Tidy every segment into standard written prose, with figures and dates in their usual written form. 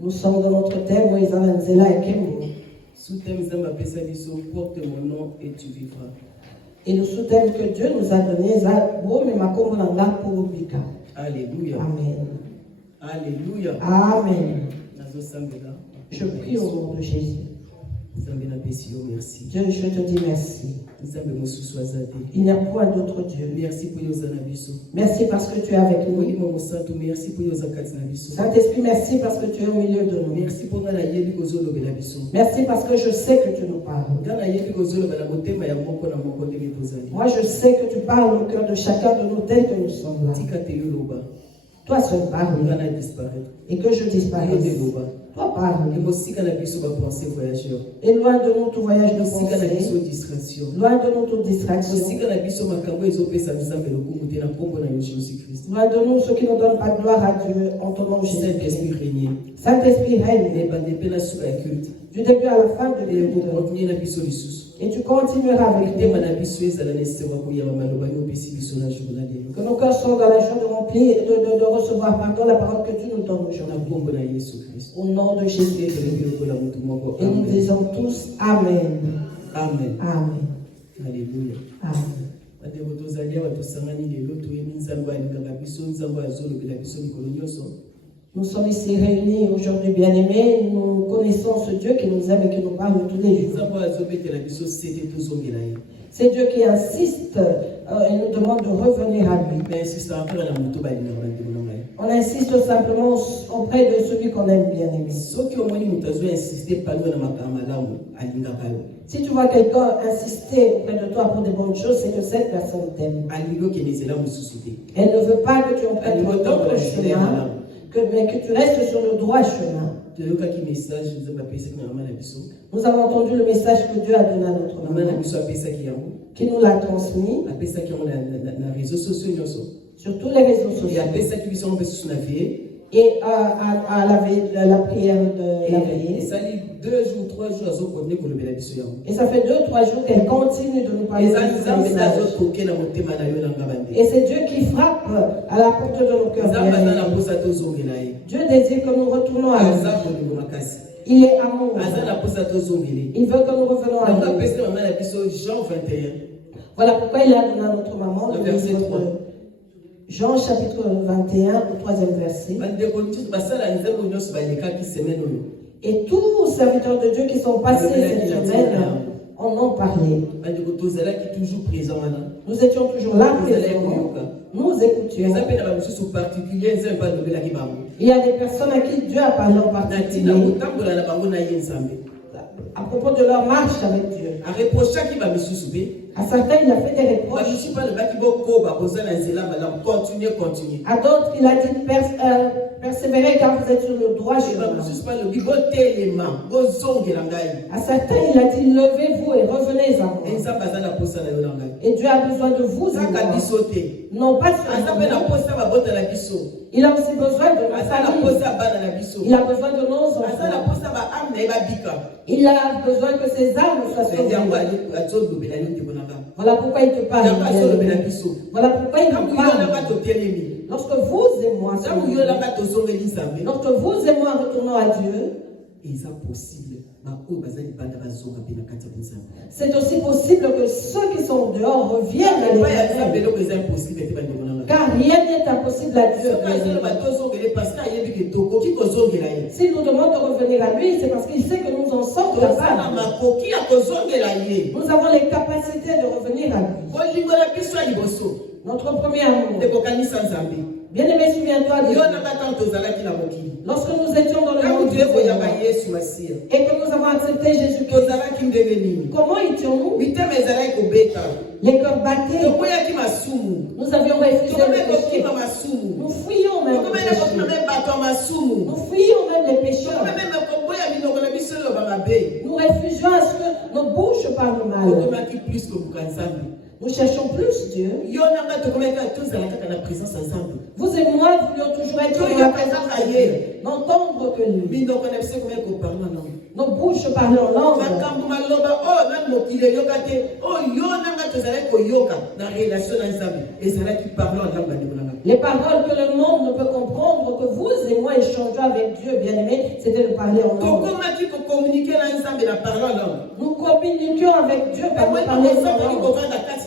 Nous sommes dans notre thème, Moïse-Avanzela et Kemo. Sous-thème Zamba Pesaliso, porte mon nom et tu vivras. Et le sous-thème que Dieu nous a donné, Alléluia. Amen. Alléluia. Amen. Nazo Sambela. Je prie au nom de Jésus. Zambela Pesio, merci. Dieu, je te dis merci. Zambela Moussouzade. Il n'y a point d'autre Dieu. Merci pour Yozanabiso. Merci parce que tu es avec nous. Merci pour Yozakatinabiso. Saint-Esprit, merci parce que tu es au milieu de nous. Merci pour la Yeli Gozolo Belabiso. Merci parce que je sais que tu nous parles. Dans la Yeli Gozolo Belabotema Yamoko Namoko de Mitozali. Moi, je sais que tu parles au cœur de chacun de nous tel que nous sommes là. Tikate Yoloba. Toi seul parle. Et que je disparaisse. Toi parle. Et loin de nous tout voyage de pensée. Loin de nous toute distraction. Loin de nous ceux qui ne donnent pas gloire à Dieu en ton nom Jésus. Saint-Esprit règne. Du début à la fin de l'époque. Et tu continueras avec nous. Que nos cœurs soient dans la joie de remplir, de recevoir pardon, la parole que tu nous donnes aujourd'hui. Au nom de Jésus. Et nous disons tous Amen. Amen. Amen. Alléluia. Amen. Nous sommes ici réunis aujourd'hui, bien-aimés. Nous connaissons ce Dieu qui nous aime et qui nous parle tous les jours. C'est Dieu qui insiste et nous demande de revenir à lui. On insiste simplement auprès de celui qu'on aime, bien-aimé. Si tu vois quelqu'un insister auprès de toi pour des bonnes choses, c'est que cette personne t'aime. Elle ne veut pas que tu emprennes d'autres chemins, mais que tu restes sur le droit chemin. Nous avons entendu le message que Dieu a donné à notre maman, qui nous l'a transmis sur tous les réseaux sociaux. Et à la prière de la veillée. Et ça fait 2 ou 3 jours qu'elle continue de nous parler de ce message. Et c'est Dieu qui frappe à la porte de nos cœurs. Dieu désire que nous retournons à lui. Il est amour. Il veut que nous revenons à lui. Voilà pourquoi il a donné à notre maman le verset 3. Jean chapitre 21, au 3e verset. Et tous les serviteurs de Dieu qui sont passés cette semaine en ont parlé. Nous étions toujours là présents. Nous écoutions. Il y a des personnes à qui Dieu a parlé en particulier à propos de leur marche avec Dieu. À certains, il a fait des reproches. À d'autres, il a dit persévérez car vous êtes sur le droit chemin. À certains, il a dit levez-vous et revenez à moi. Et Dieu a besoin de vous. Non pas seulement. Il a aussi besoin de nos familles. Il a besoin de nos enfants. Il a besoin que ses âmes soient sauvées. Voilà pourquoi il te parle. Voilà pourquoi il nous parle. Lorsque vous et moi retournons à Dieu, c'est aussi possible que ceux qui sont dehors reviennent à l'éternel. Car rien n'est impossible à Dieu. S'il nous demande de revenir à lui, c'est parce qu'il sait que nous en sommes capables. Nous avons les capacités de revenir à lui. Notre premier amour. Bien-aimé, souviens-toi de lorsque nous étions dans le monde et que nous avons accepté Jésus-Christ. Comment étions-nous? Les cœurs battaient. Nous avions refusé le péché. Nous fuyions même le péché. Nous fuyions même les pécheurs. Nous refusions à ce que nos bouches parlent mal. Nous cherchons plus Dieu. Vous et moi voulions toujours être dans la présence de Dieu, n'entendre que lui. Nos bouches parlent en langue. Les paroles que le monde ne peut comprendre, que vous et moi échangeons avec Dieu, bien-aimé, c'était de parler en langue. Nous communiquions avec Dieu par parler en langue.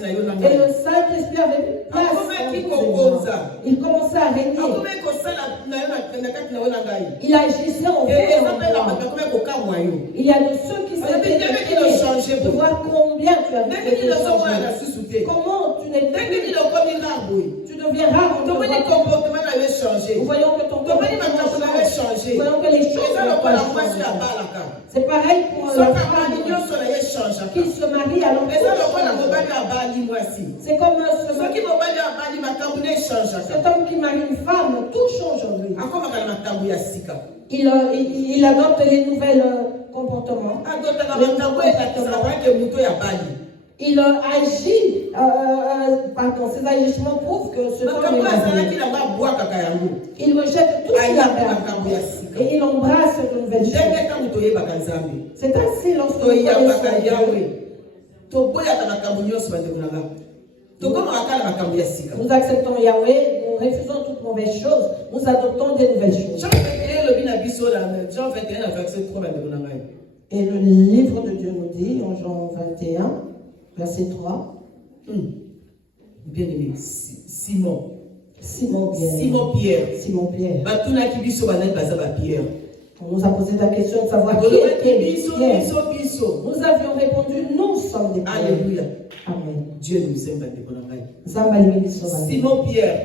Et le Saint-Esprit avait place. Il commençait à régner. Il agissait en vous. Il y a de ceux qui s'étaient de voir combien tu as fait. Comment tu n'es plus. Tu deviens rare. Nous voyons que ton comportement a changé. Nous voyons que les choses ont changé. C'est pareil pour la femme qui se marie à l'enfant. C'est comme cet homme qui marie une femme, tout change en lui. Il adopte les nouvelles comportements. Il agit, ses agissements prouvent que ce homme est marié. Il rejette tout ce qu'il a et il embrasse de nouvelles choses. C'est ainsi lorsque nous acceptons Yahweh, nous refusons toute mauvaise chose, nous adoptons des nouvelles choses. Et le livre de Dieu nous dit, en Jean 21, verset 3. Bien-aimé, Simon Pierre. On nous a posé la question de savoir qui était Pierre. Nous avions répondu, nous sommes des pierres. Alléluia. Amen. Dieu nous aime. Simon Pierre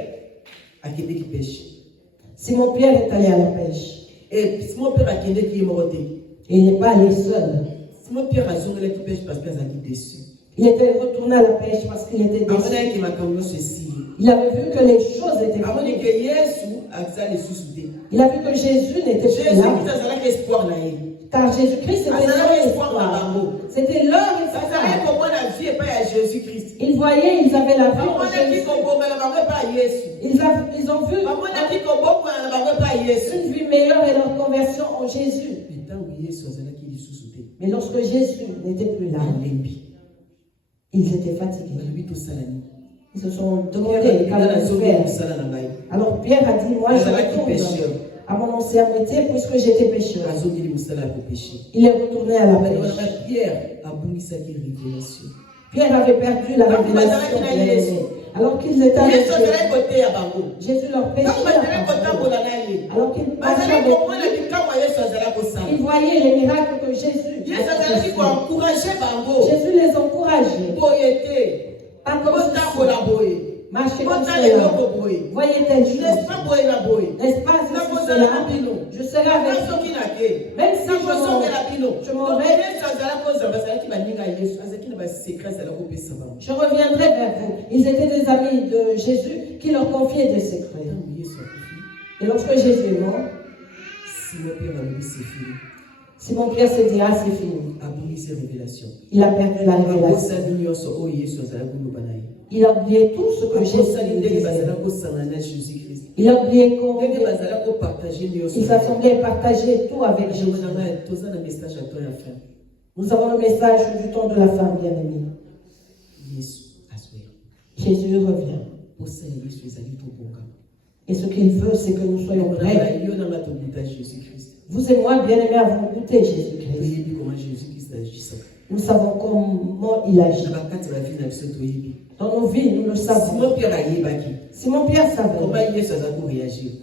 a quitté qui pêche. Simon Pierre est allé à la pêche. Et Simon Pierre a quitté qui est mort. Et il n'est pas allé seul. Simon Pierre a zoné qui pêche parce qu'il a déçu. Il était retourné à la pêche parce qu'il était déçu. Il avait vu que les choses étaient finies. Il a vu que Jésus n'était plus là. Car Jésus-Christ était leur espoir. C'était leur espoir. Ils voyaient, ils avaient la vie en Jésus. Ils ont vu une vie meilleure et leur conversion en Jésus. Mais lorsque Jésus n'était plus là, ils étaient fatigués. Ils se sont demandé qu'allons-nous faire. Alors Pierre a dit, moi je retourne à mon ancien métier puisque j'étais pécheur. Il est retourné à la pêche. Pierre avait perdu la révélation. Alors qu'ils étaient avec Jésus leur péchait. Alors qu'ils marchaient avec lui, ils voyaient les miracles que Jésus les encourageait. Pas comme marcher comme cela. Voyez telle chose. N'est-ce pas cela? Je serai avec vous. Même si je m'en vais, je reviendrai vers vous. Ils étaient des amis de Jésus qui leur confiaient des secrets. Et lorsque Jésus est mort, Simon Pierre s'est dit, ah c'est fini. Il a perdu la révélation. Il a oublié tout ce que Jésus disait. Il a oublié combien il s'assemblait et partageait tout avec Jésus. Nous avons le message du temps de la fin, bien-aimé. Jésus revient. Et ce qu'il veut, c'est que nous soyons prêts. Vous et moi, bien-aimés, avons goûté Jésus-Christ. Nous savons comment il agit. Dans nos vies, nous le savons. Simon Pierre savait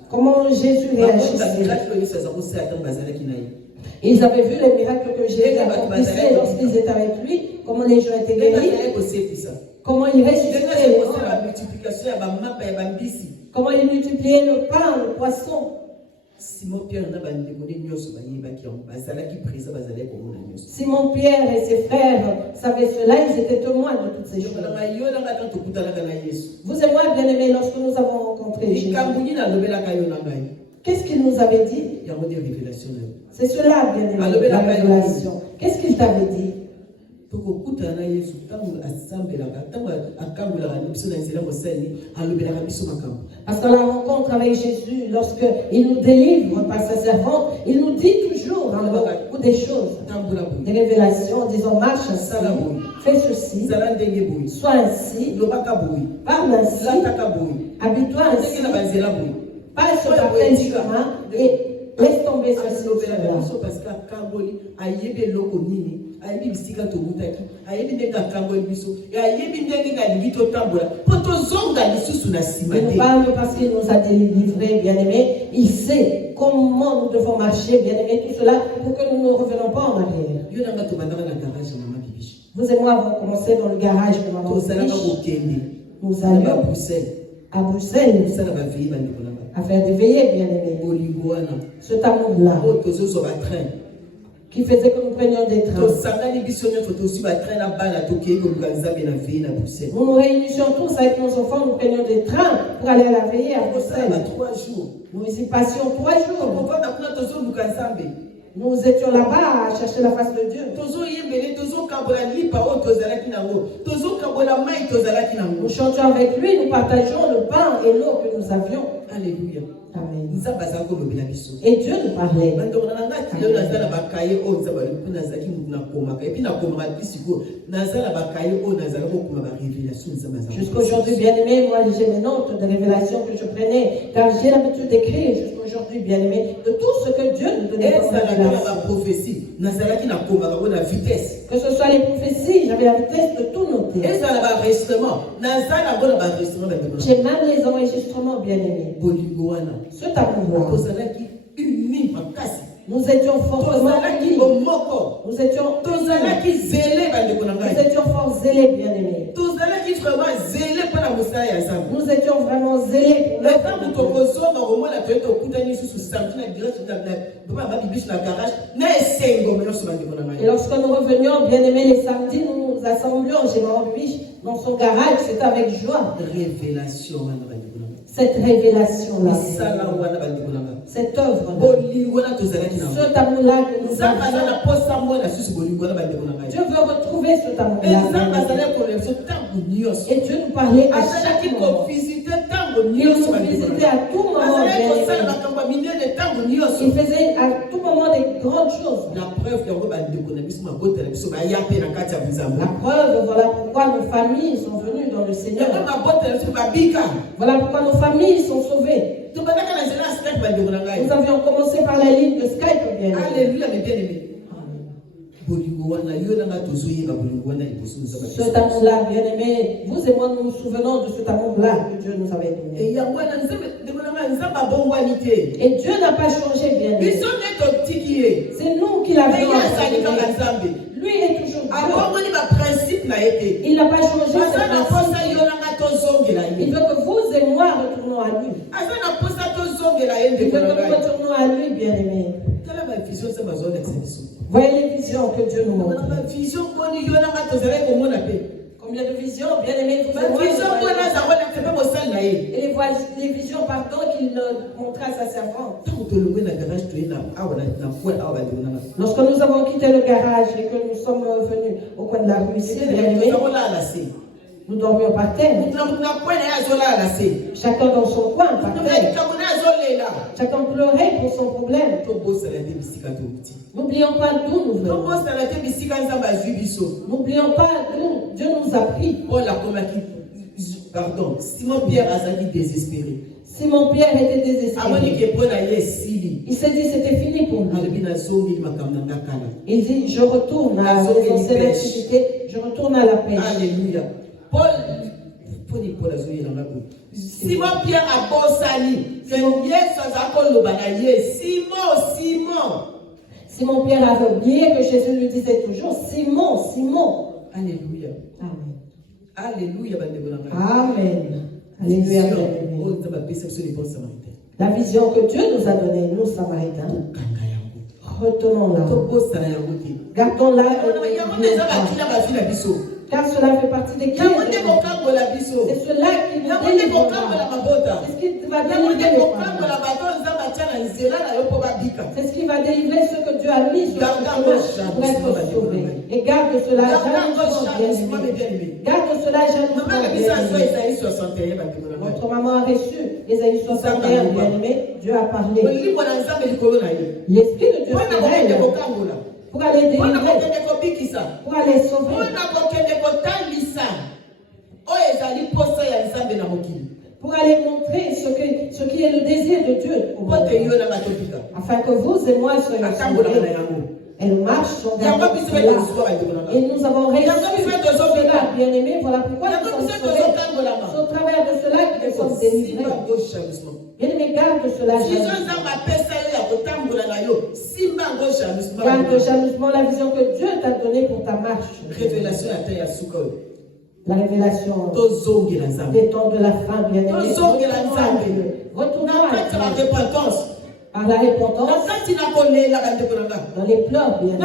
comment Jésus réagissait. Ils avaient vu les miracles que Jésus accomplissait lorsqu'ils étaient avec lui, comment les gens étaient guéris, comment il ressuscitait les morts, comment il multipliait le pain, le poisson. Simon Pierre et ses frères savaient cela, ils étaient témoins de toutes ces choses. Vous et moi, bien-aimés, lorsque nous avons rencontré Jésus, qu'est-ce qu'il nous avait dit? C'est cela, bien-aimés, la révélation. Qu'est-ce qu'il t'avait dit? Parce que la rencontre avec Jésus, lorsqu'il nous délivre par sa servante, il nous dit toujours dans beaucoup des choses, des révélations, disons marche ainsi, fais ceci, sois ainsi, parle ainsi, habite-toi ainsi, passe sur ta pleine chemin et laisse tomber ceci ou cela. Il nous parle parce qu'il nous a délivrés, bien-aimés. Il sait comment nous devons marcher, bien-aimés, tout cela pour que nous ne revenons pas en arrière. Vous et moi avons commencé dans le garage de maman. Nous allions à Bruxelles à faire des veillées, bien-aimés. Cet amour-là qui faisait que nous prenions des trains. Nous nous réunissions tous avec nos enfants, nous prenions des trains pour aller à la veillée à Bruxelles. Nous y passions 3 jours. Nous étions là-bas à chercher la face de Dieu. Nous chantions avec lui, nous partageons le pain et l'eau que nous avions. Alléluia. Amen. Et Dieu nous parlait. Jusqu'aujourd'hui, bien-aimé, moi j'ai mes notes de révélation que je prenais, car j'ai l'habitude d'écrire jusqu'aujourd'hui, bien-aimé, de tout ce que Dieu nous donnait comme révélation. Que ce soit les prophéties, j'avais la vitesse de tout noter. J'ai même les enregistrements, bien-aimés. Ce amour-là, nous étions fortement unis. Nous étions fort zélés, bien-aimés. Nous étions vraiment zélés pour et lorsque nous revenions, bien-aimés, les samedis, nous nous assemblions chez Maman Bibiche dans son garage, c'était avec joie. Cette révélation-là, cette œuvre-là, cet amour-là que nous avons, Dieu veut retrouver cet amour-là. Et Dieu nous parlait à chaque moment. Il nous visitait à tout moment. Il faisait à tout moment des grandes choses. La preuve, voilà pourquoi nos familles sont venues dans le Seigneur. Voilà pourquoi nos familles sont sauvées. Nous avions commencé par la ligne de Skype, bien. Alléluia, mes bien-aimés. Cet amour-là, bien-aimé, vous et moi, nous nous souvenons de cet amour-là que Dieu nous avait donné. Et Dieu n'a pas changé, bien-aimé. C'est nous qui l'avions. Lui est toujours Dieu. Il n'a pas changé. Il veut que vous et moi retournons à lui. Il veut que nous retournons à lui, bien-aimé. Voyez les visions que Dieu nous montre. Combien de visions, bien-aimés, vous avez et les visions, pardon, qu'il montrait à sa servante. Lorsque nous avons quitté le garage et que nous sommes venus au coin de la rue ici, bien-aimés, nous dormions par terre. Chacun dans son coin, par terre. Chacun pleurait pour son problème. N'oublions pas d'où nous venons. N'oublions pas d'où Dieu nous a pris. Pardon, Simon-Pierre a été désespéré. Simon-Pierre était désespéré. Il s'est dit c'était fini pour lui. Il dit je retourne à mes anciennes activités, je retourne à la pêche. Alléluia. Simon-Pierre a bossani. Simon-Pierre avait oublié que Jésus lui disait toujours Simon, Simon. Alléluia. Amen. Alléluia. Amen. Alléluia. La vision que Dieu nous a donnée, nous Samaritains, retenons-la. Gardons-la. Car cela fait partie des clés. C'est cela qui nous délivre. C'est ce qui va délivrer. C'est ce qui va délivrer ce que Dieu a mis sur notre chemin pour être sauvé. Et garde cela jalousement bien-aimé. Garde cela jalousement bien-aimé. Votre maman a reçu Ésaïe 61 bien-aimé. Dieu a parlé. L'Esprit de Dieu s'éveille pour aller délivrer, pour aller sauver. Pour aller montrer ce qui est le désir de Dieu. Afin que vous et moi soyons sauvés. Elle marche sur des et nous avons réussi cela, bien aimé. Voilà pourquoi nous sommes sauvés. C'est au travers de cela que nous sommes délivrés. Bien aimé, garde cela. Garde jalousement la vision que Dieu t'a donnée pour ta marche. Révélation à terre à Soukol. La révélation des temps de la fin, bien aimé. Retournons à Dieu. Par la repentance, dans les pleurs, bien aimé.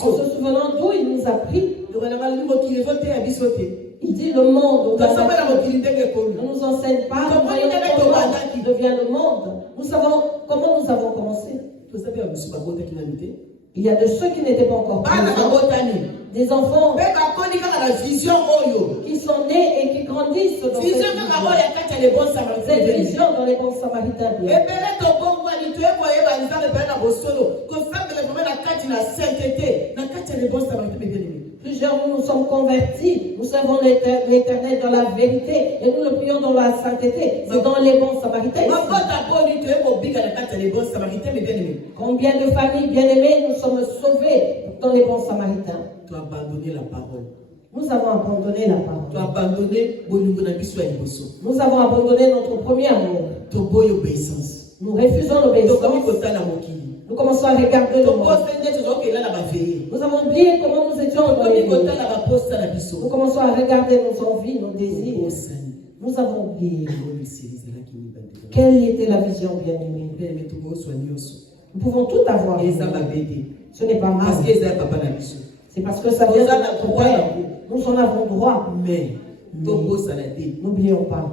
En se souvenant d'où il nous a pris. Il dit le monde. Ne nous enseigne pas. Nous devient le monde. Nous savons comment nous avons commencé. Il y a de ceux qui n'étaient pas encore présents, des enfants qui sont nés et qui grandissent dans cette vision dans les bons samaritains. Plusieurs nous sommes convertis, nous servons l'Éternel dans la vérité et nous le prions dans la sainteté. C'est dans les bons samaritains. Combien de familles bien-aimées nous sommes sauvés dans les bons samaritains? Tu as abandonné la parole. Nous avons abandonné la parole. Tu as abandonné nous avons abandonné notre premier amour. Nous refusons l'obéissance. Nous commençons à regarder le monde. Nous avons oublié comment nous étions dans les vies. Nous commençons à regarder nos envies, nos désirs. Nous avons oublié. Quelle était la vision bien-aimée? Nous pouvons tout avoir. Ce n'est pas mal. C'est parce que ça vient de notre Père. Nous en avons droit. Mais n'oublions pas.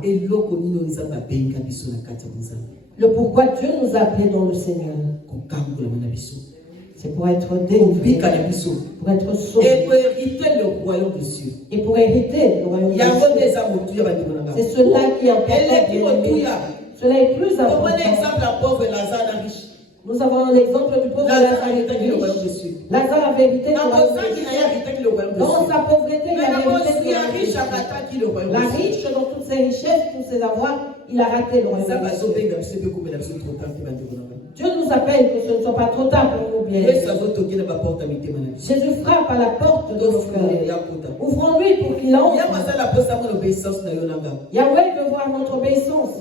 Le pourquoi Dieu nous a appelés dans le Seigneur. C'est pour être délivrés, pour être sauvés. Et pour hériter le royaume des cieux. Et pour hériter le royaume des cieux. C'est cela qui est important. Cela est plus important. Nous avons l'exemple du pauvre Lazare. Lazare avait hérité dans sa pauvreté, il avait hérité. La riche dans toutes ses richesses, tous ses avoirs, il a raté le royaume. Dieu nous appelle que ce ne soit pas trop tard pour nous bien. Jésus frappe à la porte de nos cœurs. Ouvrons-lui pour qu'il entre. Yahweh veut voir notre obéissance.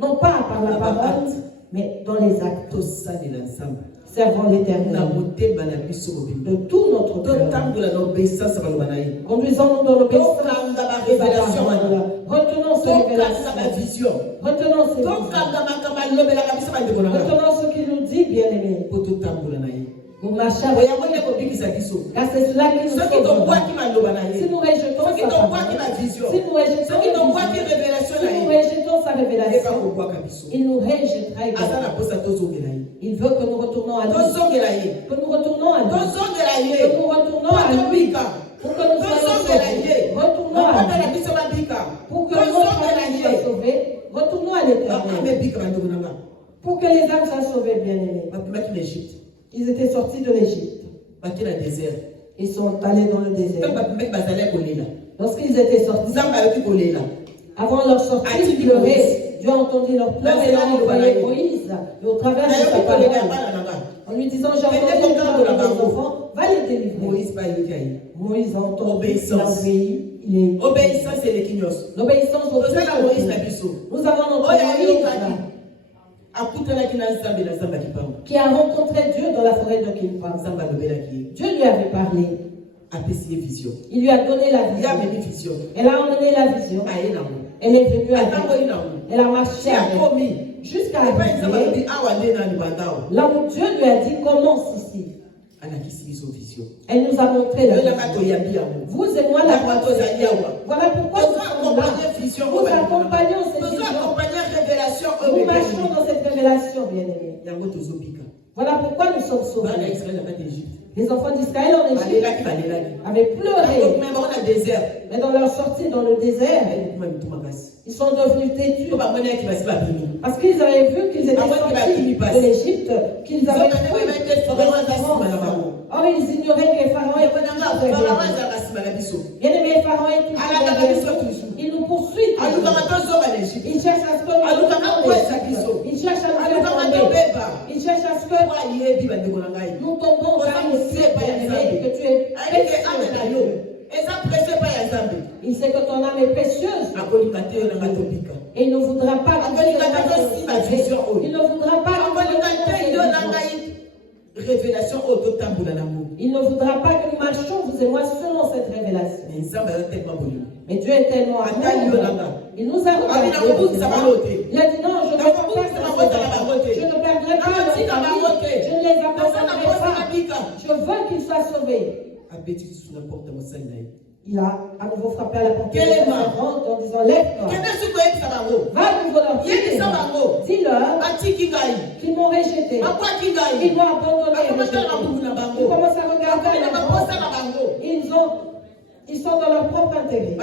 Non pas par la parole, mais dans les actes. Servant l'Éternel de tout notre cœur. Conduisons-nous dans l'obéissance. Retenons ces révélations. Retenons ces retenons ce qu'il nous dit, bien-aimé. Nous marchons. Car c'est cela qui nous sauve. Si nous rejetons sa parole, si nous rejetons sa révélation, il nous rejettera également. Il veut que nous retournons à lui. Que nous retournons à lui. Que nous retournons à lui. Pour que nous soyons sauvés. Retournons à lui. Pour que notre âme soit sauvée, retournons à l'Éternel. Pour que les âmes soient sauvées, bien-aimés. Ils étaient sortis de l'Égypte. Ils sont allés dans le désert. Lorsqu'ils étaient sortis, avant leur sortie, ils pleuraient. Dieu a entendu leurs pleurs et a envoyé Moïse au travers de sa parole. En lui disant, j'ai entendu les pleurs de mes enfants, va les délivrer. Moïse a entendu, il a obéi. Obéissance et l'équinoxe. L'obéissance au Dieu. Nous avons notre Moïse qui a rencontré Dieu dans la forêt de Kilpa. Dieu lui avait parlé. Il lui a donné la vision. Elle a emmené la vision. Elle est venue avec. Elle a marché avec. Jusqu'à arriver là où Dieu lui a dit commence ici. Elle nous a montré la vision. Vous et moi la vision. Voilà pourquoi nous sommes là. Nous accompagnons cette vision. Nous marchons dans cette révélation. bien-aimés. Voilà pourquoi nous sommes sauvés. Les enfants d'Israël en Égypte avaient pleuré. Mais dans leur sortie dans le désert, ils sont devenus têtus. Parce qu'ils avaient vu qu'ils étaient sortis de l'Égypte, qu'ils avaient fui. Or, ils ignoraient que Pharaon était toujours derrière. Bien-aimé, Pharaon est toujours derrière. Il nous poursuit. Il cherche à ce que nous il cherche à nous faire tomber. Il cherche à ce que nous tombons car il sait, bien-aimé, que tu es précieux. Il sait que ton âme est précieuse. Et il ne voudra pas que il ne voudra pas révélation il ne voudra pas que nous marchions, vous et moi, selon cette révélation. Mais Dieu est tellement amoureux. Il nous a regardé. Il a dit non, je ne perdrai pas leur famille. Je ne les abandonnerai pas. Je veux qu'ils soient sauvés. Il a à nouveau frappé à la porte de la servante en disant lève-toi. Va à nouveau leur dire. Dis-leur qu'ils m'ont rejeté. Ils m'ont abandonné. Ils commencent à regarder ils sont dans leur propre intérêt.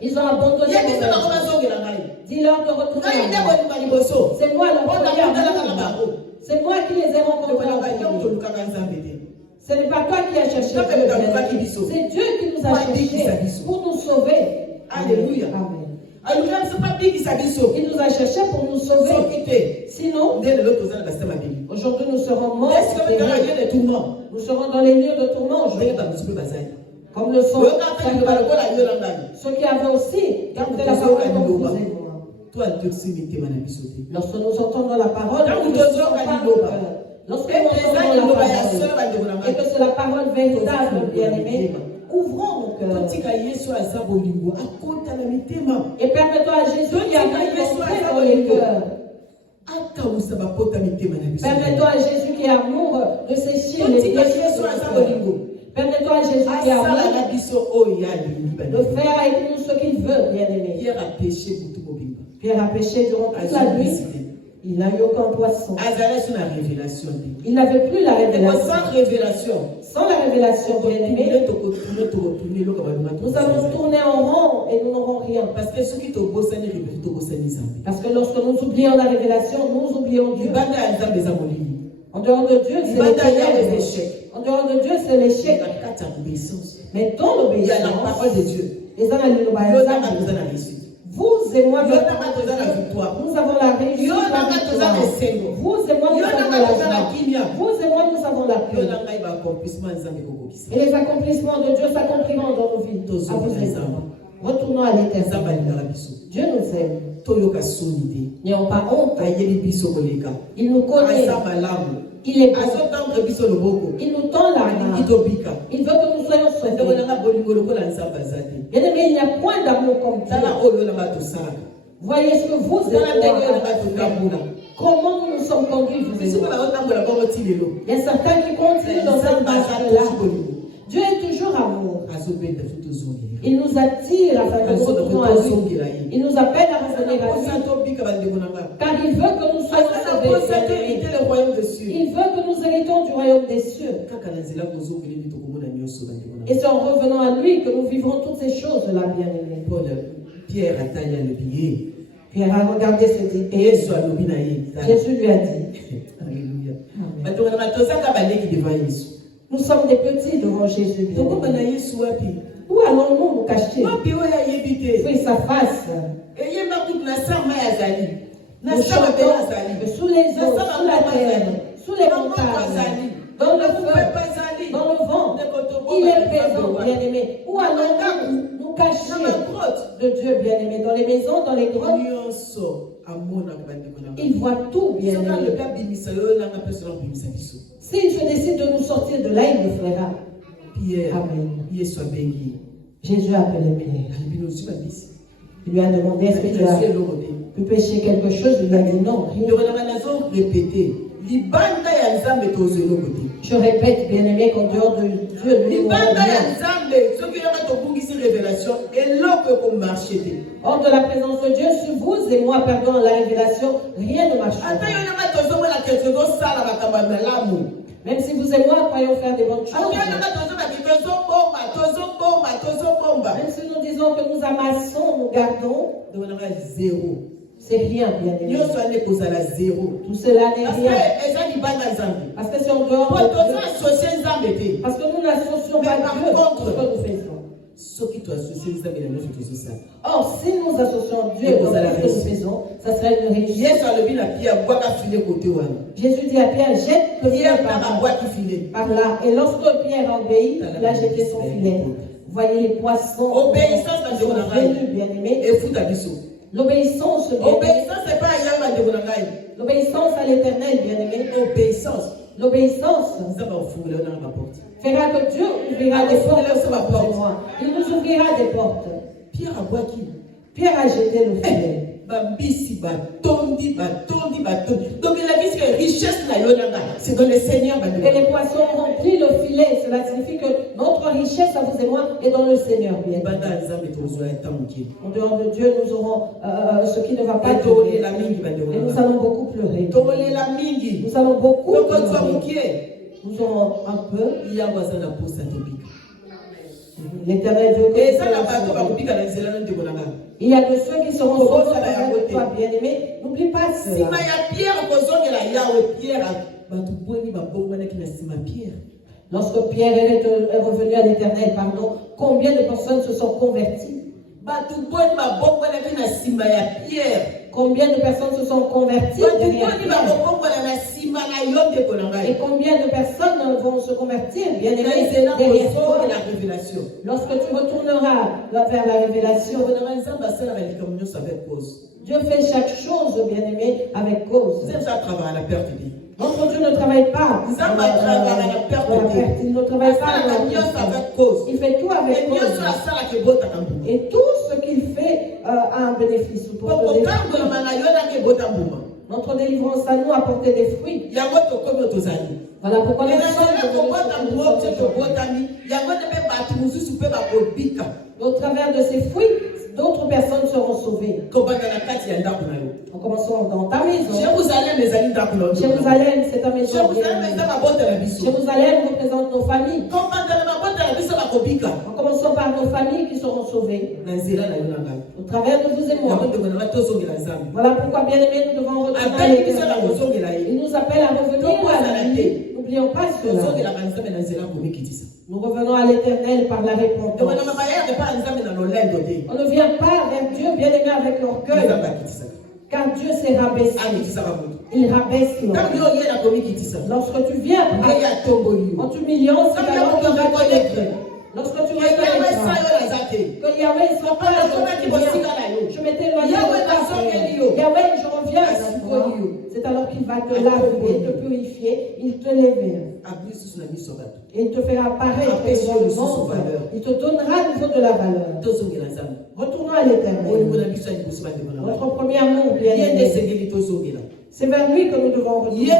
Ils ont abandonné. Dis-leur de retourner. C'est moi leur premier. C'est moi qui les ai rencontrés. Ce n'est pas toi qui as cherché Dieu. C'est Dieu qui nous a cherché pour nous sauver. Alléluia. Amen. Il nous a cherché pour nous sauver. Sinon, aujourd'hui nous serons morts. Nous serons dans les lieux de tourment aujourd'hui. Comme le sont ceux qui avaient aussi gardé la parole comme vous et moi. Lorsque nous entendons la parole, nous ne sommes pas peur. Lorsque nous entendons la parole et que c'est la parole véritable, bien-aimés, ouvrons nos cœurs. Et permettons à Jésus qui a rentré dans les cœurs. Permettons à Jésus qui est amour de sécher les pieds. Permettons à Jésus qui est amour de faire avec nous ce qu'il veut, bien-aimés. Pierre a péché durant toute la nuit. Il n'a eu aucun poisson. Il n'avait plus la révélation. Sans la révélation, bien-aimés, nous allons tourner en rond et nous n'aurons rien. Parce que lorsque nous oublions la révélation, nous oublions Dieu. En dehors de Dieu, c'est l'échec. En dehors de Dieu, c'est l'échec. Mais dans l'obéissance, la parole de Dieu. Vous et moi, nous avons la réussite, la victoire. Vous et moi, nous avons la joie. Vous et moi, nous avons la paix. Et les accomplissements de Dieu s'accompliront dans nos vies. À vous et moi. Retournons à l'éternel. Dieu nous aime. N'ayons pas honte. Il nous connaît. Il est bon. Il nous tend la main. Il veut que nous soyons sauvés. Bien-aimé, il n'y a point d'amour comme Dieu. Voyez ce que vous êtes. Comment nous sommes conduits, vous et moi. Il y a certains qui continuent dans cette marche-là. Dieu est toujours amour. Il nous attire afin que nous retournons à lui. Il nous appelle à revenir à lui. Car il veut que nous soyons sauvés. Il veut que nous héritons du royaume des cieux. Et c'est en revenant à lui que nous vivrons toutes ces choses-là, bien-aimés. Pierre a taillé le billet. Pierre a regardé ce dit. Et Jésus lui a dit. Alléluia. Nous sommes des petits devant Jésus. Où allons-nous nous cacher? Puis sa face. Nous chantons que sous les eaux, sous la terre, sous les montagnes, dans le feu, dans le vent, il est présent, bien-aimé. Où allons-nous nous cacher de Dieu, bien-aimé? Dans les maisons, dans les grottes. Il voit tout, bien-aimé. S'il se décide de nous sortir de là, il le fera. Amen. Jésus a appelé Pierre. Il lui a demandé est-ce que tu as pu pécher quelque chose? Il lui a dit non. Je répète, bien-aimé, qu'en dehors de Dieu, nous n'avons rien. révélation et l'homme qu'on marche. Hors de la présence de Dieu, si vous et moi perdons la révélation, rien ne marche. Même si vous et moi croyons faire des bonnes choses, même si nous disons que nous amassons, nous gardons, c'est rien, bien aimé. Tout cela n'est rien. Parce que c'est en dehors de Dieu. Parce que nous n'associons pas Dieu à ce que nous faisons. Or, si nous associons Dieu à ce que nous faisons, ça serait une réussite. Jésus dit à Pierre, jette le filet par là. Et lorsque Pierre obéit, il a jeté son filet. Vous voyez les poissons venus, bien aimés. L'obéissance, l'obéissance à l'Éternel, bien aimé. L'obéissance fera que Dieu ouvrira des portes pour moi. Il nous ouvrira des portes. Pierre a jeté le filet. Donc il a dit que richesse c'est dans le Seigneur. Et les poissons ont rempli le filet. Cela signifie que notre richesse à vous et moi est dans le Seigneur. Bien. En dehors de Dieu, nous aurons ce qui ne va pas durer. Et nous allons beaucoup pleurer. Nous allons beaucoup pleurer. Nous aurons un peu. L'Éternel veut que il y a de ceux qui seront sauvés avec toi, bien-aimé. N'oublie pas cela. Lorsque Pierre est revenu à l'Éternel, pardon, combien de personnes se sont converties? Combien de personnes se sont converties derrière et combien de personnes vont se convertir bien aimé derrière toi? Lorsque tu retourneras vers la révélation, Dieu fait chaque chose bien aimé avec cause. Notre Dieu ne travaille pas dans la perte. Il ne travaille pas dans la perte. Il fait tout avec cause. Et tout ce qu'il fait a un bénéfice. Notre délivrance à nous a porté des fruits. Voilà pourquoi nous au travers de ces fruits, d'autres personnes seront sauvées. En commençant dans ta maison. Jérusalem, c'est ta maison. Jérusalem représente nos familles. En commençant par nos familles qui seront sauvées. Au travers de vous et moi. Voilà pourquoi, bien aimés, nous devons retourner à l'Éternel. Il nous appelle à revenir à lui. N'oublions pas cela. Nous revenons à l'Éternel par la réponse. On ne vient pas vers Dieu, bien aimé, avec l'orgueil. Car Dieu s'est rabaissé. Il rabaisse l'homme. Lorsque tu viens en t'humiliant, c'est alors qu'il va te lever. Lorsque tu reconnais que Yahweh ne soit pas je m'étais éloigné de Yahweh, je reviens à toi. C'est alors qu'il va te laver, te purifier, il te lèvera. Et il te fera apparaître il te donnera à nouveau de la valeur. Retournons à l'Éternel. Notre premier amour, bien aimé. C'est vers lui que nous devons retourner.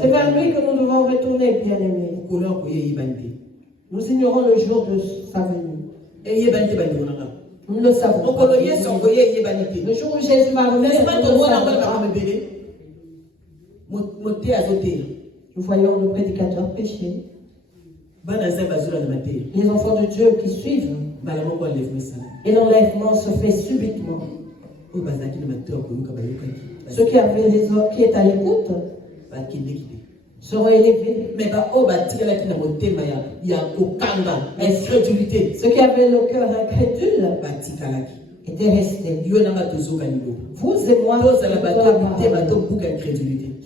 C'est vers lui que nous devons retourner, bien aimé. Nous ignorons le jour de sa venue. Nous le savons. Le jour où Jésus va revenir, nous voyons le prédicateur pécher. Les enfants de Dieu qui suivent. Et l'enlèvement se fait subitement. Ceux qui étaient à l'écoute seront élevés. Mais ceux qui avaient le cœur incrédule étaient restés. Vous et moi,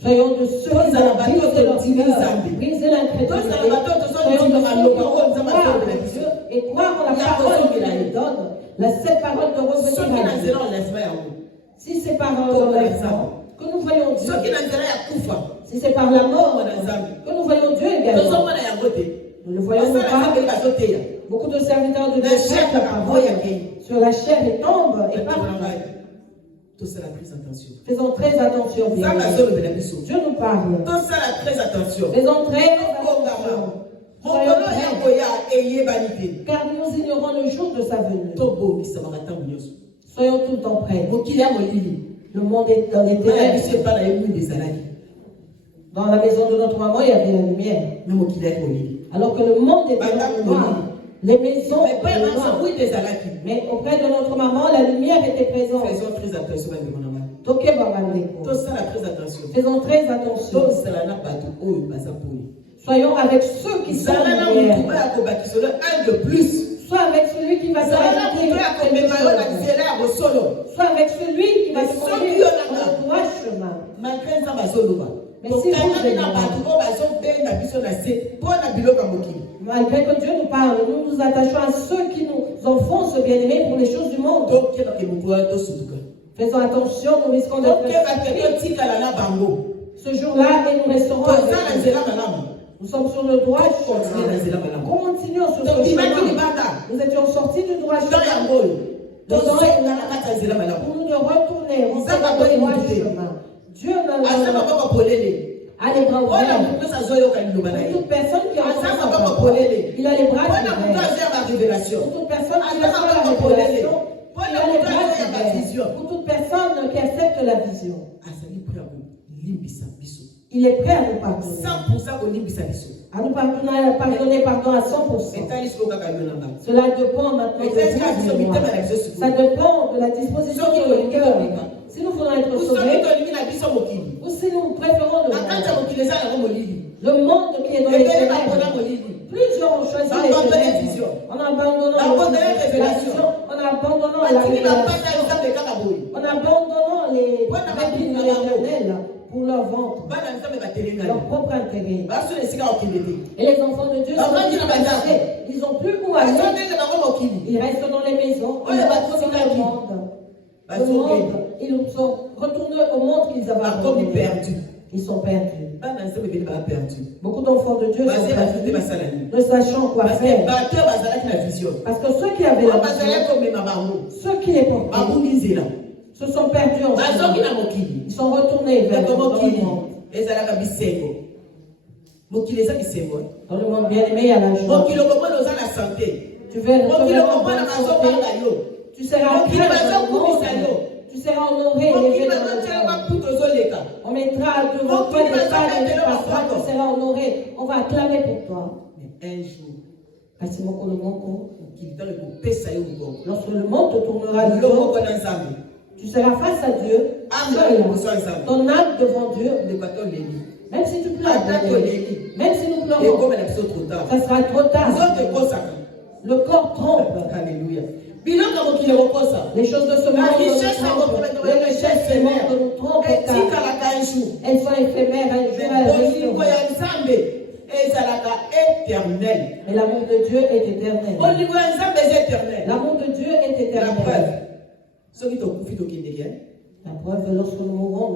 soyons de ceux qui ont brisé leur cœur, brisé l'incrédulité, soyons de ceux qui ont croire Dieu et croire en la parole qu'il nous donne, cette parole de revenir à Dieu. Si c'est par l'enlèvement que nous voyons Dieu, si c'est par la mort que nous voyons Dieu également, nous le voyons pas. Beaucoup de serviteurs de Dieu sur la chair et tombent et partent. Faisons très attention. Bien Dieu nous parle. Faisons très attention. Soyons prêts. car nous ignorons le jour de sa venue. Soyons tout le temps prêts. Le monde est dans les ténèbres. Dans la maison de notre maman, il y avait la lumière. Alors que le monde était dans le noir. Les maisons étaient noires. Mais auprès de notre maman, la lumière était présente. Faisons très attention. Faisons très attention. Soyons avec ceux qui sont derrière. Soit avec celui qui va s'arrêter. Soit avec celui qui va se conduire dans le droit chemin. Mais si vous malgré que Dieu nous parle, nous nous attachons à ceux qui nous enfoncent bien-aimés pour les choses du monde. Faisons attention, nous risquons d'être ce jour-là et nous resterons avec eux. Nous sommes sur le droit chemin. Continuons sur ce chemin. Nous étions sortis du droit chemin. Pour nous de retourner, on s'est dans le droit chemin. Dieu a les bras ouverts. Toute personne qui a sa parole, il a les bras ouverts. Toute personne qui a la révélation, il a les bras ouverts. Pour toute personne qui accepte la vision, il est prêt à nous pardonner. 100% à nous pardonner, pardon à 100%. Cela dépend maintenant de vous. Ça dépend de la disposition de notre cœur. Si nous voulons être sauvés, ou si nous préférons le monde qui est dans les ténèbres. Plusieurs ont choisi les ténèbres en abandonnant la vision, en abandonnant la révélation, en abandonnant les règles de l'éternel pour leur ventre, leur propre intérêt. Et les enfants de Dieu sont dispersés. Ils n'ont plus où aller. Ils restent dans les maisons. Ils restent dans le monde. Ils sont retournés au monde qu'ils avaient abandonné. Ils sont perdus. Beaucoup d'enfants de Dieu sont perdus, ne sachant quoi faire. Parce que ceux qui avaient la vision, ceux qui les portaient, se sont perdus en chemin. Ils sont retournés vers le monde. Dans le monde bien-aimé, il y a la joie. Tu veux retrouver en bonne santé. Tu seras bien dans le monde. Tu seras honoré et élevé dans le monde. On mettra devant toi des tables et tu passeras. Tu seras honoré. On va acclamer pour toi. Un jour, lorsque le monde te tournera le dos, tu seras face à Dieu, seul, ton âme devant Dieu. Même si tu pleures, même si nous pleurons, ça sera trop tard. Le corps trompe. Alléluia. Les choses de ce monde nous trompent. Les richesses de ce monde nous trompent. Elles sont éphémères, un jour elles resteront. Mais l'amour de Dieu est éternel. L'amour de Dieu est éternel. La preuve, lorsque nous mourrons.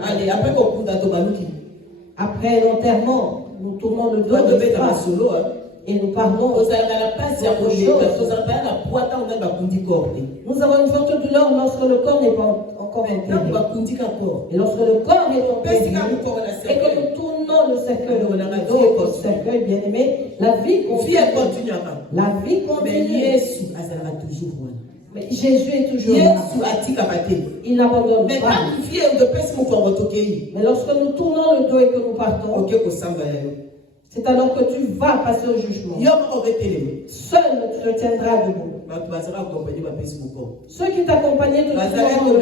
Après l'enterrement, nous tournons le dos de l'espace. Et nous parlons aux nous avons une forte douleur lorsque le corps n'est pas encore enterré. Et lorsque le corps est enterré et que nous tournons le cercueil, le cercueil bien-aimé, la vie continue. La vie continue. Mais Jésus est toujours là. Il n'abandonne pas. Mais lorsque nous tournons le dos et que nous partons, c'est alors que tu vas passer au jugement. Seul tu te tiendras debout. Ceux qui t'accompagnaient te seront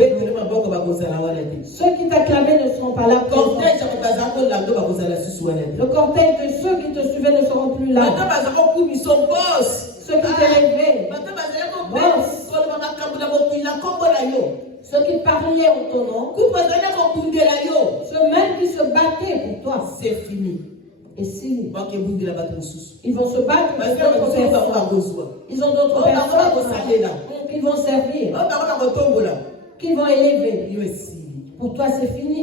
ceux qui t'acclamaient ne seront pas là. Le cortège de ceux qui te suivaient ne seront plus là. Ceux qui t'élevaient, ceux qui parlaient en ton nom, ceux même qui se battaient pour toi, c'est fini. Et si ils vont se battre pour d'autres personnes, ils ont d'autres personnes qui vont servir, qui vont élever. Pour toi, c'est fini.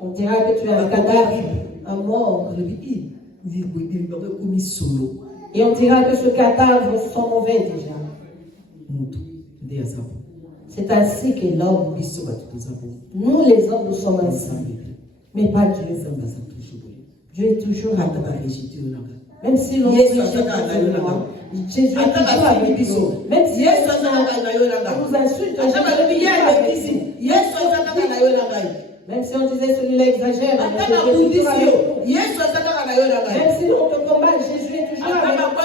On dira que tu es un cadavre, un mort. Et on dira que ce cadavre sent mauvais déjà. C'est ainsi que l'homme. Nous, les hommes, nous sommes ainsi. Mais pas Dieu. Dieu est toujours là. Même si l'on Jésus Jésus est toujours avec nous. Même si on nous insulte, même si on disait celui-là exagère, même si on te combat, Jésus est toujours avec nous.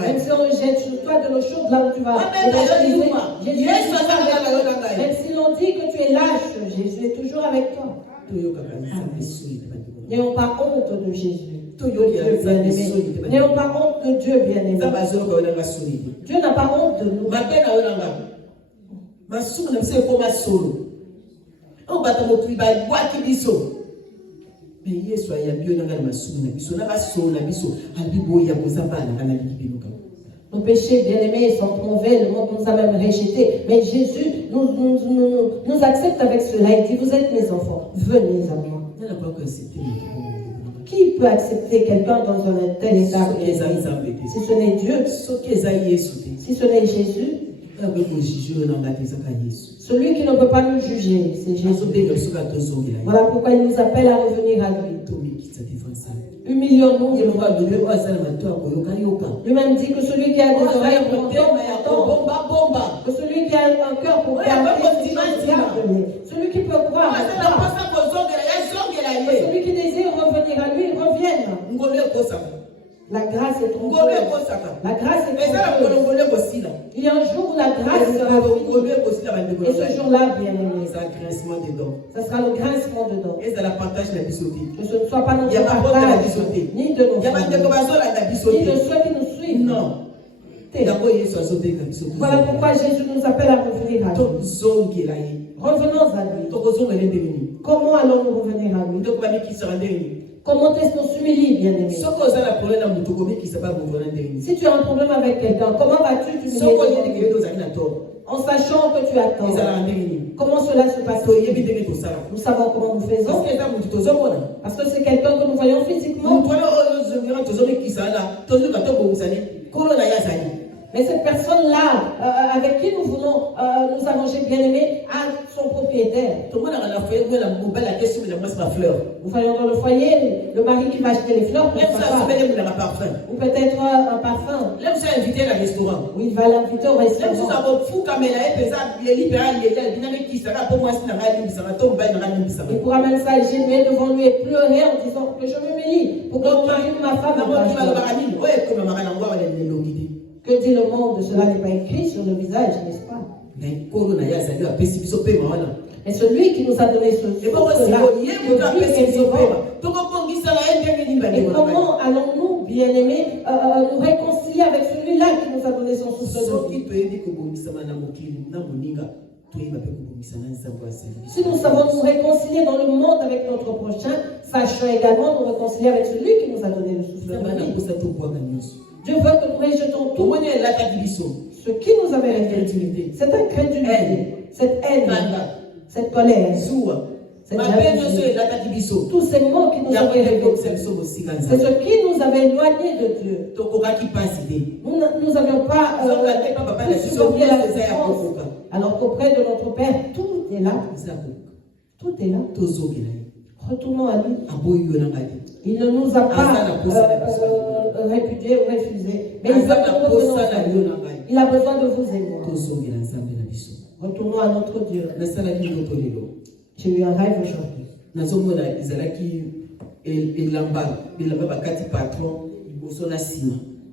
Même si on jette sur toi de l'eau chaude là où tu vas évangéliser, Jésus est toujours avec toi. Même si l'on dit que tu es lâche, Jésus est toujours avec toi. N'ayons pas honte de Jésus. N'ayons pas honte de Dieu bien-aimé. Dieu n'a pas honte de nous. Nos péchés bien-aimés sont trouvés, le monde nous a même rejetés. Mais Jésus nous accepte avec cela. Il dit, vous êtes mes enfants, venez à moi. Qui peut accepter quelqu'un dans un tel état? Si ce n'est Dieu, si ce n'est Jésus, celui qui ne peut pas nous juger, c'est Jésus. Voilà pourquoi il nous appelle à revenir à lui. Humilions-nous. Lui-même dit que celui qui a des oreilles pour entendre, que celui qui a un cœur pour garder, celui qui peut croire, que celui qui désire revenir à lui, revienne. La grâce est trop grande. La grâce est trop grande. Il y a un jour où la grâce sera finie. Et ce jour-là, bien aimé, ça sera le grincement de dents. Que ce ne soit pas notre partage, ni de nos familles, ni de ceux qui nous suivent. Non. Voilà pourquoi Jésus nous appelle à revenir à lui. Revenons à lui. Comment allons-nous revenir à lui? Comment est-ce qu'on s'humilie, bien-aimé? Si tu as un problème avec quelqu'un, comment vas-tu t'humilier en sachant que tu as tort? Comment cela se passe? Nous savons comment nous faisons. Parce que c'est quelqu'un que nous voyons physiquement. Mais cette personne-là, avec qui nous voulons nous arranger, bien aimé, a son propriétaire. Nous voyons dans le foyer le mari qui va acheter les fleurs pour sa femme. Ou peut-être un parfum. Ou il va l'inviter au restaurant. Il pourra même s'agenouiller devant lui et pleurer en disant que je m'humilie pour que mon mari ou ma femme que dit le monde, cela n'est pas écrit sur le visage, n'est-ce pas? Et celui qui nous a donné ce souffle-là, et comment allons-nous, bien-aimés, nous réconcilier avec celui-là qui nous a donné son souffle de vie? Si nous savons nous réconcilier dans le monde avec notre prochain, sachons également nous réconcilier avec celui qui nous a donné le souffle de vie. Dieu veut que nous rejetons tout ce qui nous avait révélé, cette incrédulité, cette haine, cette colère, cette jalousie, tous ces mots qui nous avaient révélés, c'est ce qui nous avait éloignés de Dieu. Nous n'avions pas supporté la souffrance, alors qu'auprès de notre Père, tout est là. Tout est là. Retournons à lui. Il ne nous a pas répudiés ou refusés, mais il veut que nous revenons à lui. Il a besoin de vous et moi. Retournons à notre Dieu. J'ai eu un rêve aujourd'hui.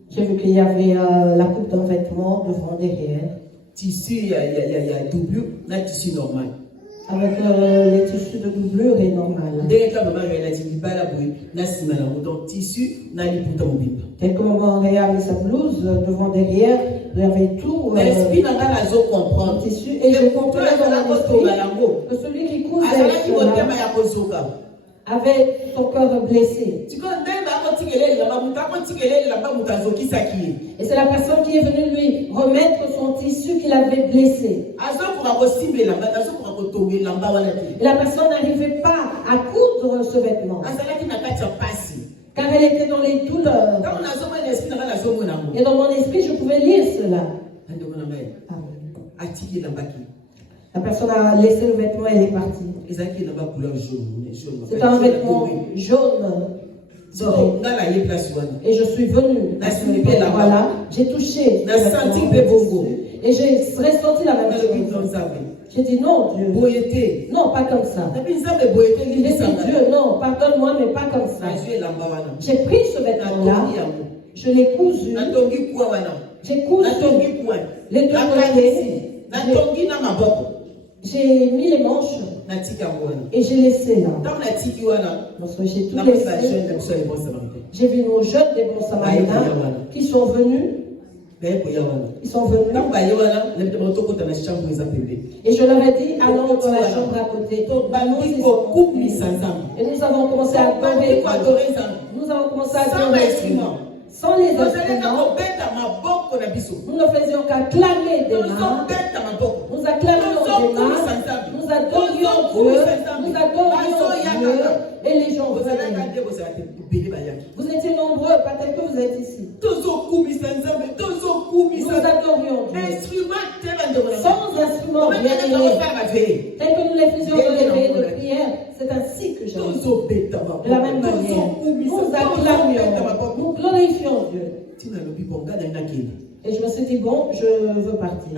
J'ai vu qu'il y avait la coupe d'un vêtement devant derrière. Tissu, il y a doublure, là, tissu normal. Avec les tissus de doublure et normal. Quelques moments, Réa a mis sa blouse devant derrière, il y avait tout tissu, et je comprenais dans l'esprit que celui qui cousait avait son cœur blessé. Et c'est la personne qui est venue lui remettre son tissu qu'il avait blessé. Et la personne n'arrivait pas à coudre ce vêtement, car elle était dans les douleurs. Et dans mon esprit, je pouvais lire cela. La personne a laissé le vêtement et elle est partie. C'est un vêtement jaune. Et je suis venue. Voilà, j'ai touché. Et j'ai ressenti la même chose. J'ai dit non, Dieu. Non, pas comme ça. J'ai dit Dieu, non, pardonne-moi, mais pas comme ça. J'ai pris ce vêtement-là, je l'ai cousu. J'ai cousu les deux côtés. J'ai mis les manches et j'ai laissé là. Lorsque j'ai tout laissé, j'ai vu nos jeunes des bons samaritains qui sont venus. Ils sont venus. Et je leur ai dit, allons dans la chambre à côté. Et nous avons commencé à adorer. Nous avons commencé à adorer. Sans les instruments, nous ne faisions qu'acclamer des mains. Nous acclamions des mains. Nous adorions Dieu. Nous adorions Dieu. Et les gens venaient. Vous étiez nombreux, peut-être que vous êtes ici. Nous adorions Dieu. Sans instruments, bien aimés. Tel que nous les faisions dans les veillées de prière, c'est ainsi que j'aime. De la même manière, nous acclamions, nous glorifions Dieu. Et je me suis dit, bon, je veux partir.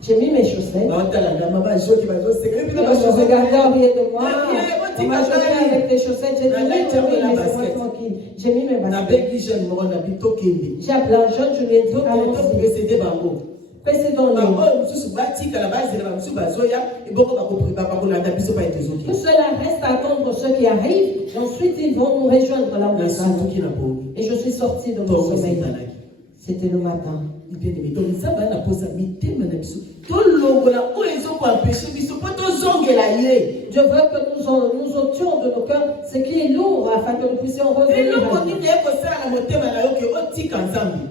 J'ai mis mes chaussettes. Je regardais en riant de moi. On m'a joué avec tes chaussettes. J'ai dit, oui, laissez-moi tranquille. J'ai mis mes baskets. J'ai appelé un jeune, je lui ai dit, allons-y. Précédons-nous. Que cela reste à attendre ceux qui arrivent. Et ensuite, ils vont nous rejoindre là où nous sommes. Et je suis sortie de mon sommeil. C'était le matin. Je veux que nous ôtions de nos cœurs ce qui est lourd afin que nous puissions revenir.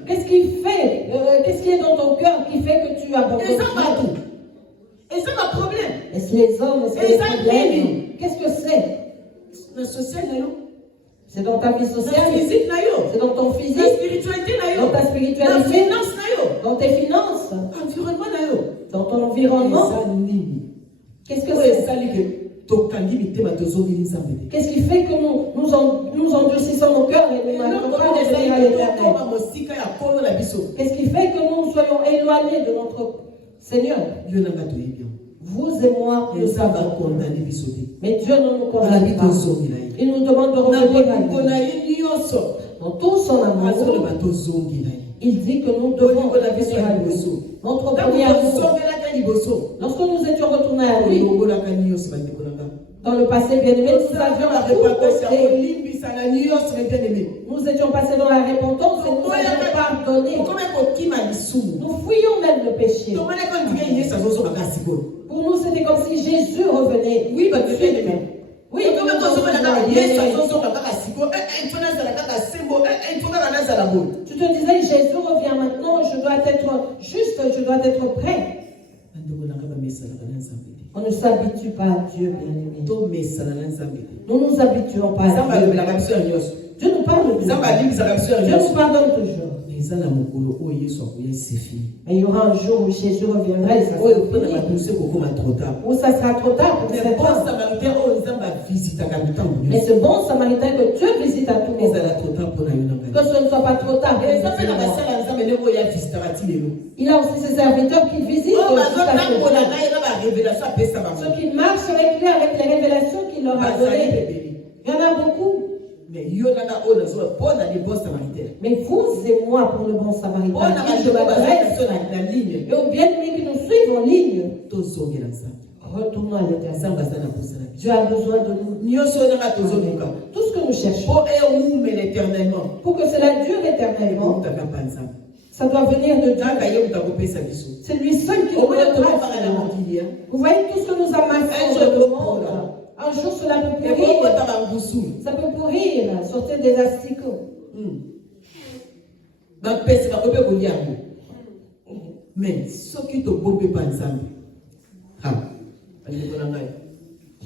Qu'est-ce qui fait, qu'est-ce qui est dans ton cœur qui fait que tu abandonnes? Est-ce les hommes? Est-ce les problèmes? Qu'est-ce que c'est? C'est dans ta vie sociale, c'est dans ton physique, dans ta spiritualité, dans tes finances, dans ton environnement. Qu'est-ce que c'est? Qu'est-ce qui fait que nous endurcissons nos cœurs et nous n'arrivons pas à revenir à l'éternel? Qu'est-ce qui fait que nous soyons éloignés de notre Seigneur? Vous et moi, nous savons. Mais Dieu ne nous condamne pas. Il nous demande de revenir à lui. Dans tout son amour, il dit que nous devons revenir à lui. Notre premier amour. Lorsque nous étions retournés à lui, dans le passé bien-aimé, nous avions tout ôté. Nous étions passés dans la repentance et nous avions pardonné. Nous fuyions même le péché. Pour nous, c'était comme si Jésus revenait. Oui, bien-aimé. Oui, tu te disais, Jésus revient maintenant, je dois être juste, je dois être prêt. On ne s'habitue pas à Dieu, bien-aimé. Nous ne nous habituons pas à Dieu. Dieu nous parle de Dieu. Dieu nous pardonne toujours. Mais il y aura un jour où Jésus reviendra et ça sera où ça sera trop tard pour cette mais ce bon samaritain que Dieu visite à tout moment, que ce ne soit pas trop tard. Il a aussi ses serviteurs qui visitent ceux qui marchent avec lui avec les révélations qu'il leur a données. Il y en a beaucoup. Mais vous et moi pour le bon samaritain, je m'adresse et aux bien-aimés qui nous suivent en ligne, retournons à l'éternel. Dieu a besoin de nous. Tout ce que nous cherchons pour que cela dure éternellement, ça doit venir de Dieu. C'est lui seul qui nous donne. Vous voyez tout ce que nous amassons dans le monde. Un jour cela peut pourrir. Ça peut pourrir, sortir des asticots. Mais ce qui te bombe pas ensemble,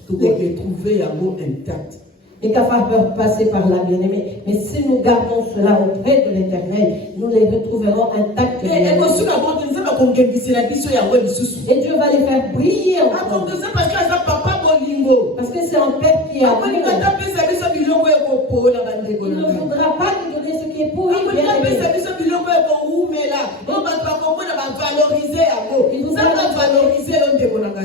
tu peux les trouver intact. Les cafards peuvent passer par là, bien-aimés. Mais si nous gardons cela auprès de l'Éternel, nous les retrouverons intacts. Et Dieu va les faire briller encore. Parce que c'est un père qui a amour. Il ne voudra pas nous donner ce qui est pourri, bien aimé.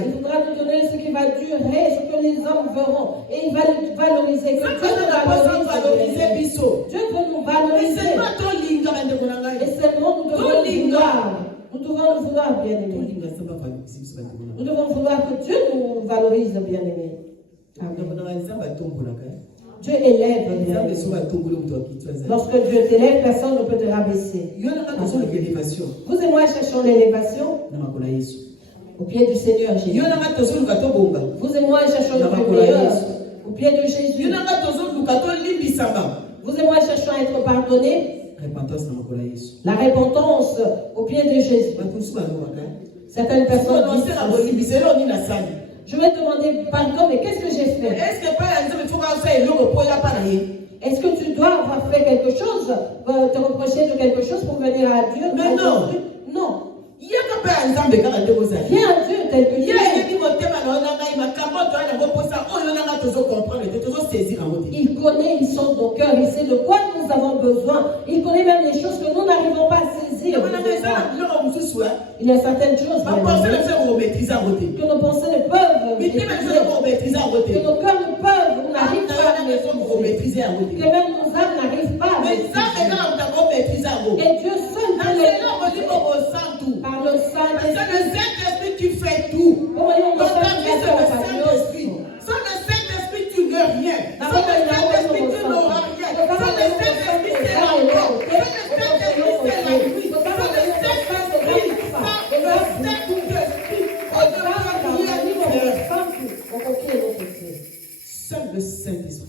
Il voudra nous donner ce qui va durer, ce que les hommes verront. Et il va nous valoriser. Que Dieu nous valorise. Dieu veut nous valoriser. Et seulement nous devons le vouloir. Nous devons le vouloir, bien aimé. Nous devons vouloir que Dieu nous valorise, bien aimé. Dieu élève, bien aimé. Lorsque Dieu t'élève, personne ne peut te rabaisser. Vous et moi cherchons l'élévation au pied du Seigneur Jésus. Vous et moi cherchons le meilleur au pied de Jésus. Vous et moi cherchons à être pardonnés. La repentance au pied de Jésus. Certaines personnes disent, je vais demander pardon, mais qu'est-ce que j'ai fait? Est-ce que tu dois avoir fait quelque chose, te reprocher de quelque chose pour venir à Dieu? Mais non. Non. Il y a un Dieu tel que Dieu. Il connaît, il sent nos cœurs, il sait de quoi nous avons besoin. Il connaît même les choses que nous n'arrivons pas à saisir. Il y a certaines choses que nos pensées ne peuvent maîtriser, que nos cœurs ne peuvent, nous n'arrivons pas à maîtriser, que même nos âmes n'arrivent pas à maîtriser. Et Dieu seul peut les par le Saint-Esprit qui fait tout. Dans ta vie, c'est le Saint-Esprit. Sans le Saint-Esprit, tu n'es rien. Sans le Saint-Esprit, tu n'auras rien. Sans le Saint-Esprit, c'est la mort. Sans le Saint-Esprit, c'est la nuit. Sans le Saint-Esprit, seul le Saint-Esprit.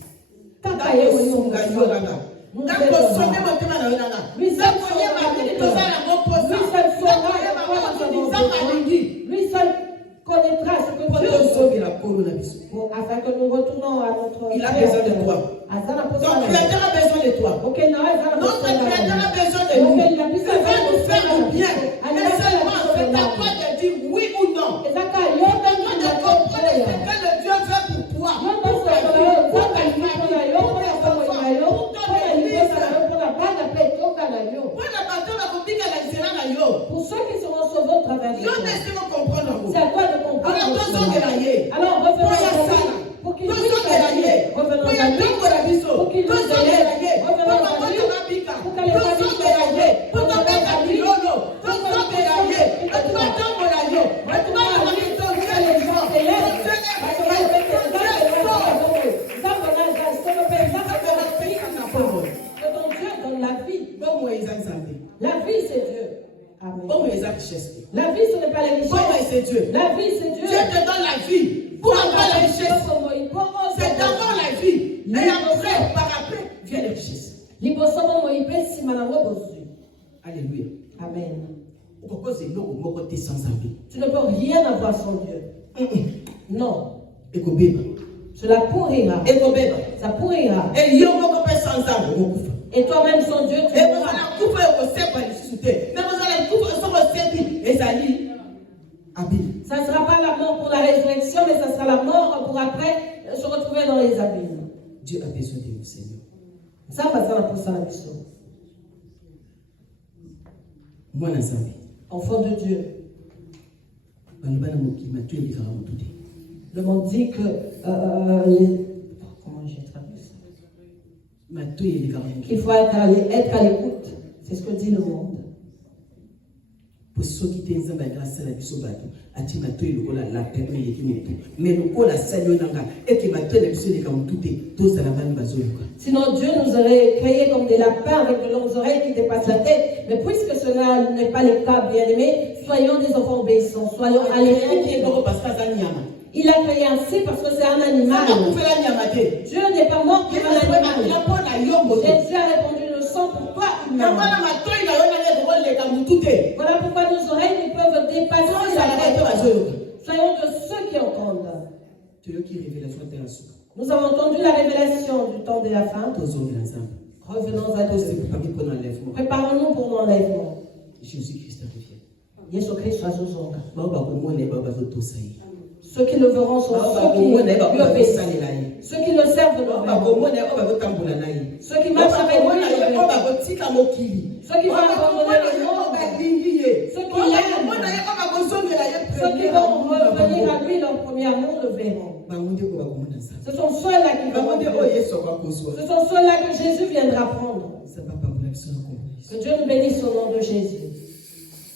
Lui seul connaîtra ce que Dieu veut afin que nous retournons à notre. Il a besoin de toi. Ton Créateur a besoin de toi. Notre Créateur a besoin de nous. Il va nous faire du bien. Mais seulement, c'est à toi de dire oui ou non. C'est à toi de comprendre ce que le Dieu veut pour toi. Pour ta vie, pour ta famille, pour ta famille, pour ton église. Pour ceux qui seront sauvés au travers de Dieu. C'est à toi de comprendre. Alors revenons à Dieu. Pour qu'il nous aide. Revenons à Dieu. Pour qu'il nous aide. Revenons à Dieu. Pour que les familles soient sauvées. Pour que les familles soient sauvées. Pour que les gens s'élèvent. Que ton Dieu donne la vie. La vie, c'est Dieu. Amen. La vie, ce n'est pas la richesse. La vie, c'est Dieu. Dieu te donne la vie pour avoir la richesse. C'est d'abord la vie. Et après, par après, vient la richesse. Alléluia. Amen. Tu ne peux rien avoir sans Dieu. Non. Cela pourrira. Ça pourrira. Et toi-même sans Dieu, tu mourras. Ça ne sera pas la mort pour la résurrection, mais ça sera la mort pour après se retrouver dans les abîmes. Dieu a besoin de nous, Seigneur. Ça va ça pour ça la mission. Moi, enfant de Dieu. Le monde dit que comment j'ai traduit ça? Il faut être à l'écoute. C'est ce que dit le monde. Pour ceux qui t'aiment, grâce à la biso bato, ati matoyi lokola la pepe yeki moto. Mais lokola salio nanga, et que matoyi la biso yeka motute, tous à la bande bazoluka. Sinon Dieu nous aurait créés comme des lapins avec de longues oreilles qui dépassent la tête. Mais puisque cela n'est pas le cas, bien aimés, soyons des enfants obéissants, soyons à l'écoute. Il a créé ainsi parce que c'est un animal. Dieu n'est pas mort pour un animal. Jésus a répondu le sang pour toi, humain. Voilà pourquoi nos oreilles ne peuvent dépasser la tête. Soyons de ceux qui entendent. Nous avons entendu la révélation du temps de la fin. Revenons à Dieu. Préparons-nous pour l'enlèvement. Jésus-Christ revient. Yesu Kristo azozonga. bakomona baba zotosaye. Ceux qui le verront sont ceux qui lui obéissent. Ceux qui le servent de leur ceux qui marchent avec lui, ceux qui vont abandonner le monde, ceux qui l'aiment, ceux qui vont revenir à lui, leur premier amour le verront. Ce sont ceux-là qui vont. Ce sont ceux-là que Jésus viendra prendre. Que Dieu nous bénisse au nom de Jésus.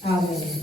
Amen.